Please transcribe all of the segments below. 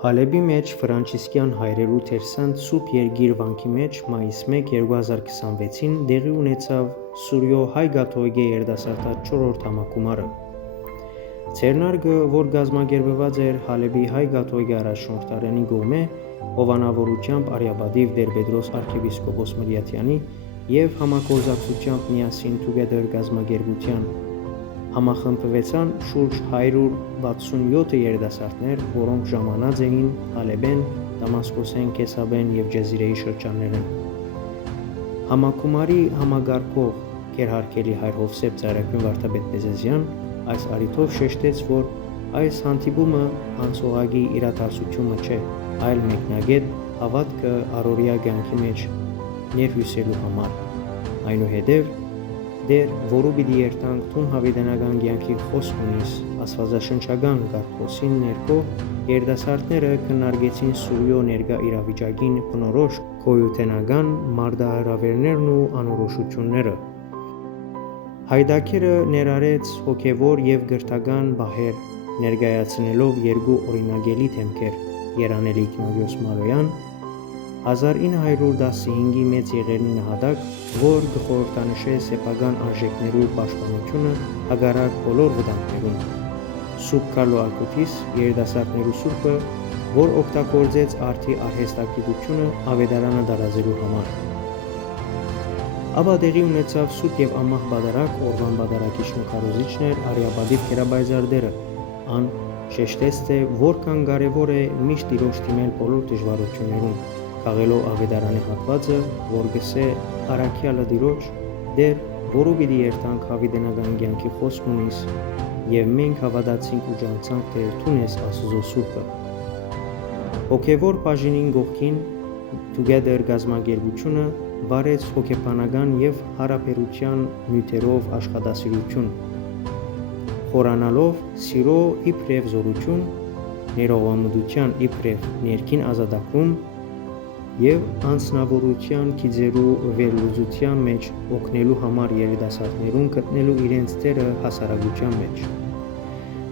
Հալեբի մեջ ֆրանչիսկյան հայրերու թերսանտ Սուրբ Երգիր վանքի մեջ մայիս 1, 2026-ին դեղի ունեցավ Սուրյո հայ գաթողիկե երիտասարդաց 4-րդ համակումարը։ Ցերնարգը, որ գազմագերբված էր Հալեբի հայ գաթողիկե առաջնորդարանի գոմե, հովանավորությամբ Արիաբադիվ Դերբեդրոս արքեպիսկոպոս Մրիաթյանի և համագործակցությամբ միասին Together գազմագերբության համախմբվեցան շուրջ 167 երիտասարդներ, որոնք ժամանած էին Հալեբեն, Դամասկոսեն, Կեսաբեն և Ջեզիրեի շրջաններեն։ Համակումարի համագարկող գերհարգելի հայր Հովսեփ Ծայրագույն վարդապետ Բեզեզյան այս առիթով շեշտեց, որ այս հանդիպումը անցողագի իրադարձությունը չէ, այլ մեկնագետ հավատքը առօրյա կյանքի մեջ ներհյուսելու համար։ Այնուհետև դեր, որու պիտի երթանք թուն հավիտենական կյանքի խոսք ունիս աստվածաշնչական կարգոսին ներքո, երիտասարդները քննարկեցին Սուրյո ներկա իրավիճակին բնորոշ գոյութենական մարտահրավերներն ու անորոշությունները։ Հայդակերը ներառեց հոգևոր և գրթական բահեր, ներկայացնելով երկու օրինագելի դեմքեր՝ Երանելի Իգնատիոս Մարոյան 1915-ի մեծ եղերնի նահատակ, որ կխորհրդանշե սեփական արժեքներու պաշտպանությունը հակառակ բոլոր վտանգներուն, Սուրբ Կարլո Ալկուտիս երիտասարդներու սուրբը, որ օգտագործեց արդի արհեստագիտությունը ավետարանը տարածելու համար։ Ապա տեղի ունեցավ սուրբ և ամահ պատարագ, օրվան պատարագի շնորհքարոզիչներ Արիաբադիվ Կերաբայզարդերը, ան շեշտեց, թե որքան կարևոր է միշտ Տիրոջ դիմել բոլոր դժվարություններուն, քաղելով ավետարանի հատվածը, որ գսե առաքյալը Տիրոջ, դեր, որու պիտի երթանք հավիտենական կյանքի խոսք ունիս, և մենք հավատացինք ու ջանցանք, թե թուն ես Աստծո սուրբը։ Հոգևոր բաժինին կողքին Together գազմագերբությունը վարեց հոգեբանական և հարաբերության նյութերով աշխատասիրություն, խորանալով սիրո իբրև զորություն, ներողամտության իբրև ներքին ազատագրում և անձնավորության գիծերու վերլուծության մեջ օգնելու համար երիտասարդներուն գտնելու իրենց դերը հասարակության մեջ։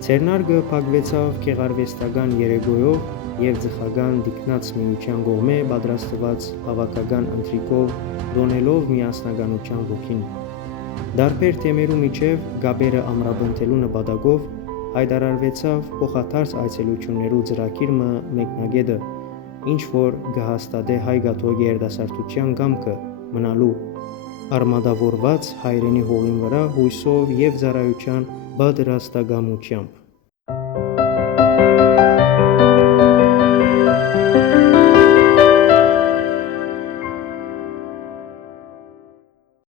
Ցերնարգը փակվեցավ գեղարվեստական երեկոյով և ծխական տիկնաց միության կողմէ պատրաստված հավաքական ընթրիքով տոնելով միասնականության ոգին։ Տարբեր թեմերու միջև կապերը ամրապնդելու նպատակով հայտարարվեցավ փոխադարձ այցելություններու ծրագիր մը մեկնագետը, ինչ որ կհաստատե հայ գաթողիկե երիտասարդության կամքը մնալու արմատավորված հայրենի հողին վրա հույսով և ծառայության պատրաստակամությամբ։